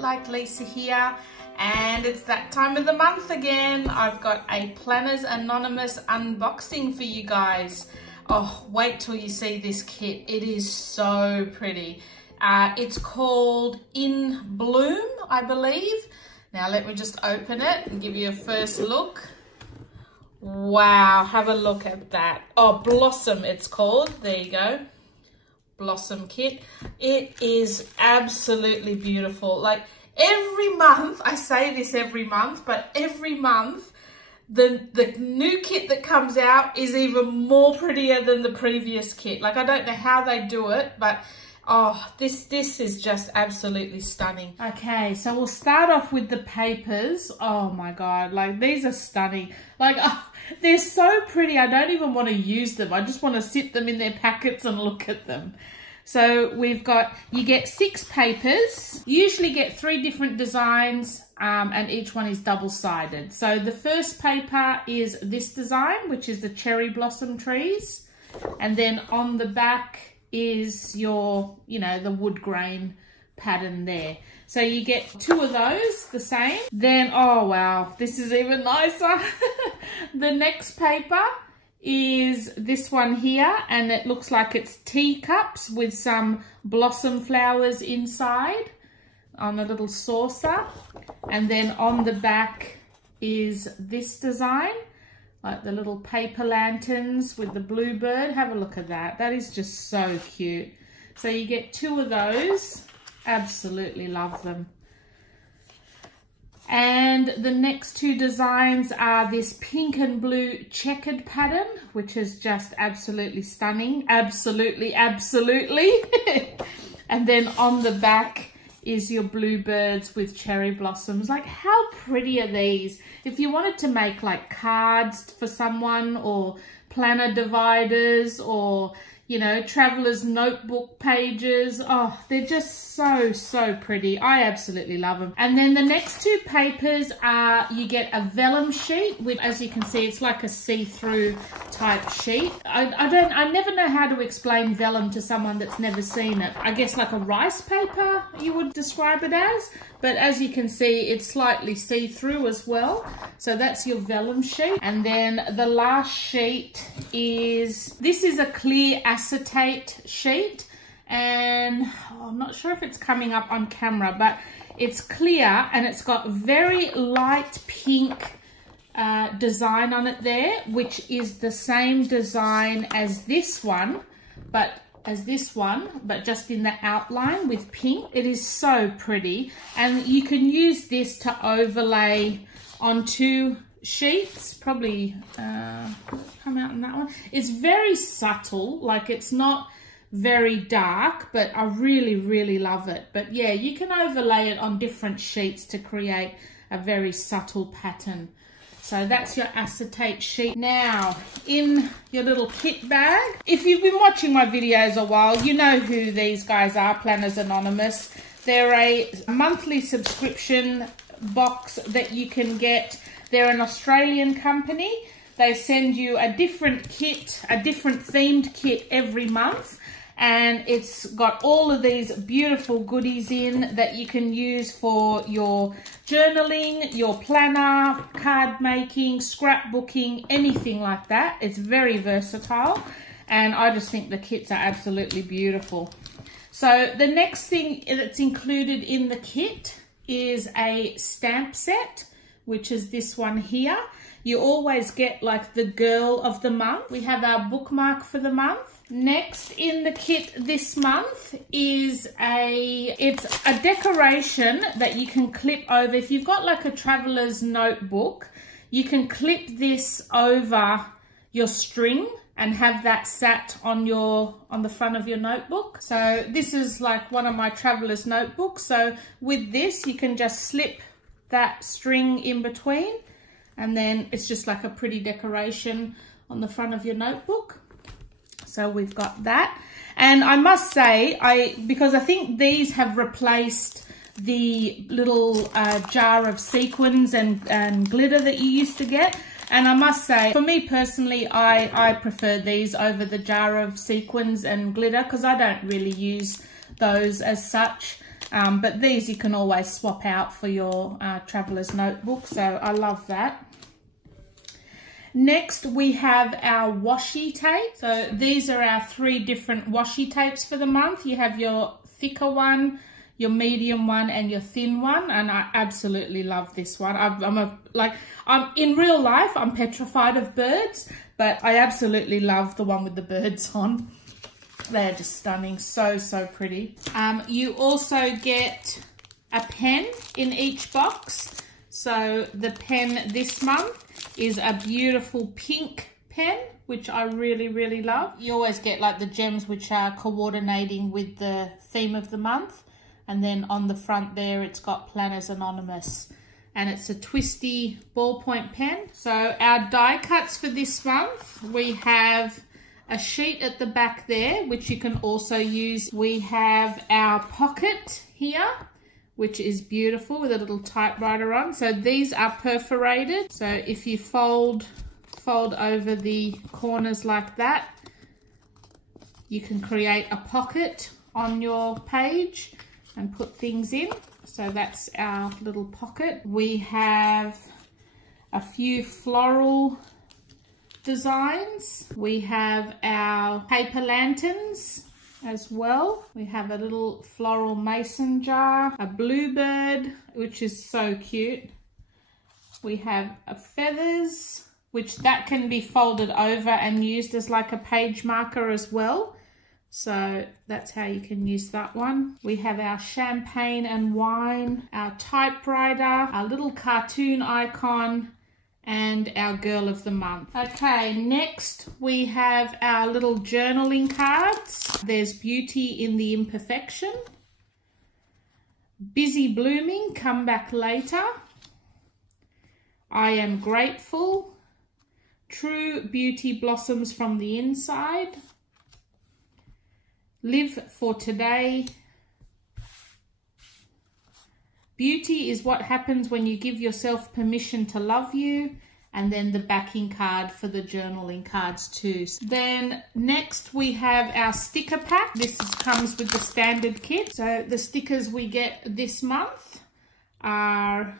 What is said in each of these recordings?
Like Lisa here, and it's that time of the month again. I've got a Planners Anonymous unboxing for you guys. Oh, wait till you see this kit. It is so pretty. It's called In Bloom, I believe. Now let me just open it and give you a first look. Wow, have a look at that. Oh, Blossom it's called. There you go. Blossom kit. It is absolutely beautiful. Like every month, I say this every month, but every month the new kit that comes out is even more prettier than the previous kit. Like I don't know how they do it, but oh, this is just absolutely stunning. Okay, so we'll start off with the papers. Oh my God, like these are stunning. Like they're so pretty, I don't even want to use them. I just want to sit them in their packets and look at them. So we've got, you get 6 papers. You usually get 3 different designs and each one is double-sided. So the first paper is this design, which is the cherry blossom trees. And then on the back is your, you know, the wood grain pattern there. So you get 2 of those, the same. Then, oh wow, this is even nicer. The next paper is this one here, and it looks like it's teacups with some blossom flowers inside on a little saucer. And then on the back is this design, like the little paper lanterns with the bluebird. Have a look at that. That is just so cute. So you get 2 of those. Absolutely love them. And the next 2 designs are this pink and blue checkered pattern, which is just absolutely stunning. Absolutely, absolutely. And then on the back is your bluebirds with cherry blossoms. Like how pretty are these? If you wanted to make like cards for someone, or planner dividers, or you know, traveler's notebook pages. Oh, they're just so pretty. I absolutely love them. And then the next 2 papers are, you get a vellum sheet, which as you can see, it's like a see-through type sheet. I never know how to explain vellum to someone that's never seen it. I guess like a rice paper you would describe it as, but as you can see, it's slightly see-through as well. So that's your vellum sheet. And then the last sheet is, this is a clear acetate sheet, and I'm not sure if it's coming up on camera, but it's clear and it's got very light pink design on it there, which is the same design as this one, but just in the outline with pink. It is so pretty, and you can use this to overlay onto sheets. Probably come out in that one. It's very subtle, like it's not very dark, but I really love it. But yeah, you can overlay it on different sheets to create a very subtle pattern. So that's your acetate sheet. Now, in your little kit bag, if you've been watching my videos a while, you know who these guys are, Planners Anonymous. They're a monthly subscription box that you can get. They're an Australian company. They send you a different kit, a different themed kit every month. And it's got all of these beautiful goodies in that you can use for your journaling, your planner, card making, scrapbooking, anything like that. It's very versatile, and I just think the kits are absolutely beautiful. So the next thing that's included in the kit is a stamp set, which is this one here. You always get like the girl of the month. We have our bookmark for the month. Next in the kit this month is it's a decoration that you can clip over. If you've got like a traveler's notebook, you can clip this over your string and have that sat on the front of your notebook. So this is like one of my traveler's notebooks. So with this, you can just slip that string in between, and then it's just like a pretty decoration on the front of your notebook. So we've got that. And I must say, because I think these have replaced the little jar of sequins and glitter that you used to get. And I must say, for me personally, I prefer these over the jar of sequins and glitter, because I don't really use those as such. But these you can always swap out for your traveler's notebook, so I love that. Next, we have our washi tape. So these are our 3 different washi tapes for the month. You have your thicker one, your medium one, and your thin one, and I absolutely love this one. I'm in real life, I'm petrified of birds, but I absolutely love the one with the birds on. They're just stunning, so pretty. You also get a pen in each box. So the pen this month is a beautiful pink pen, which I really love. You always get like the gems which are coordinating with the theme of the month. And then on the front there, it's got Planners Anonymous. And it's a twisty ballpoint pen. So our die cuts for this month, we have a sheet at the back there, which you can also use. We have our pocket here, which is beautiful with a little typewriter on. So these are perforated. So if you fold over the corners like that, you can create a pocket on your page and put things in. So that's our little pocket. We have a few floral designs. We have our paper lanterns as well. We have a little floral mason jar, a bluebird, which is so cute. We have a feathers, which that can be folded over and used as like a page marker as well. So that's how you can use that one. We have our champagne and wine, our typewriter, our little cartoon icon, and our girl of the month. Okay, next we have our little journaling cards. There's beauty in the imperfection, busy blooming, come back later, I am grateful, true beauty blossoms from the inside, live for today, beauty is what happens when you give yourself permission to love you, and then the backing card for the journaling cards too. Then next we have our sticker pack. This comes with the standard kit. So the stickers we get this month are,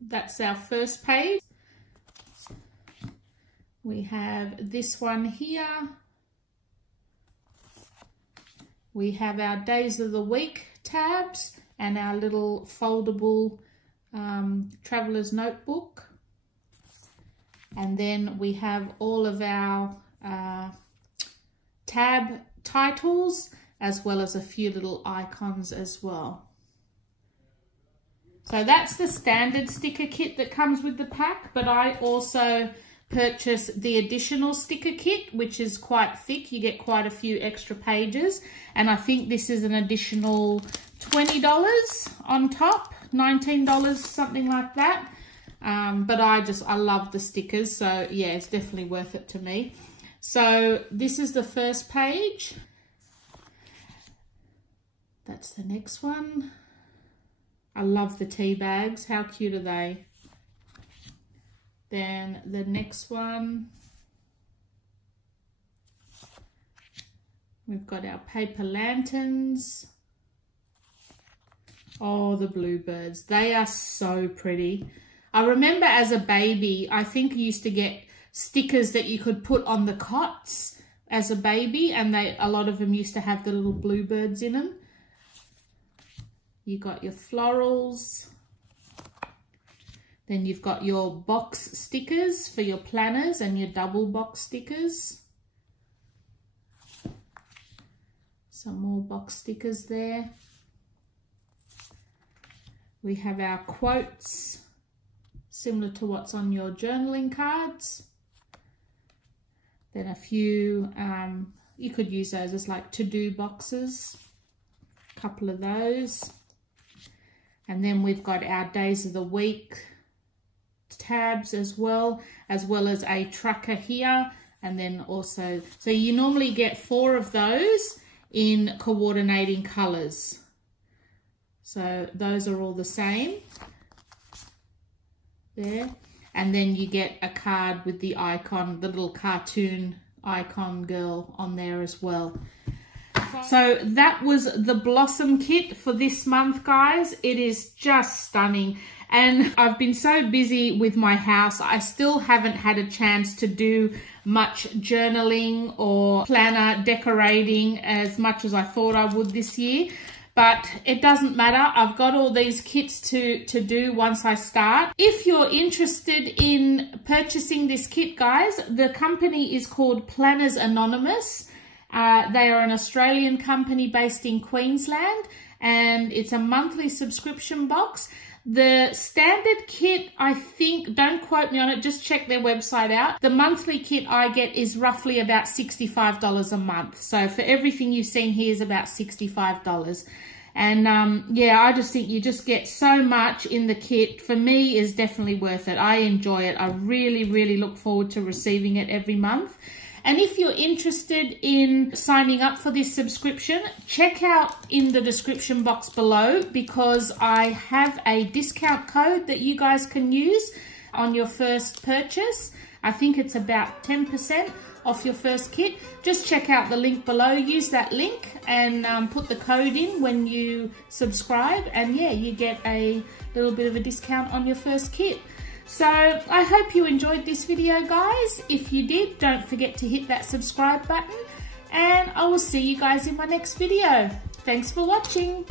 that's our first page. We have this one here. We have our days of the week tabs and our little foldable traveler's notebook. And then we have all of our tab titles, as well as a few little icons as well. So that's the standard sticker kit that comes with the pack, but I also purchased the additional sticker kit, which is quite thick. You get quite a few extra pages, and I think this is an additional $20 on top, $19, something like that. But I love the stickers, so yeah, it's definitely worth it to me. So this is the first page. That's the next one. I love the tea bags. How cute are they? Then the next one, we've got our paper lanterns. Oh, the bluebirds. They are so pretty. I remember as a baby, I think I used to get stickers that you could put on the cots as a baby, and a lot of them used to have the little bluebirds in them. You got your florals. Then you've got your box stickers for your planners and your double box stickers. Some more box stickers there. We have our quotes, similar to what's on your journaling cards. Then a few, you could use those as like to-do boxes, a couple of those. And then we've got our days of the week tabs as well as a tracker here. And then also, so you normally get 4 of those in coordinating colors. So those are all the same there. And then you get a card with the icon, the little cartoon icon girl on there as well. So So that was the Blossom kit for this month, guys. It is just stunning. And I've been so busy with my house, I still haven't had a chance to do much journaling or planner decorating as much as I thought I would this year. But it doesn't matter. I've got all these kits to do once I start. If you're interested in purchasing this kit, guys, the company is called Planners Anonymous. They are an Australian company based in Queensland, and it's a monthly subscription box. The standard kit, I think, don't quote me on it, just check their website out. The monthly kit I get is roughly about $65 a month. So for everything you've seen here is about $65. And yeah, I just think you just get so much in the kit. For me, is definitely worth it. I enjoy it. I really, really look forward to receiving it every month. And if you're interested in signing up for this subscription, check out in the description box below, because I have a discount code that you guys can use on your first purchase. I think it's about 10% off your first kit. Just check out the link below, use that link and put the code in when you subscribe, and yeah, you get a little bit of a discount on your first kit. So I hope you enjoyed this video, guys. If you did, don't forget to hit that subscribe button, and I will see you guys in my next video. Thanks for watching.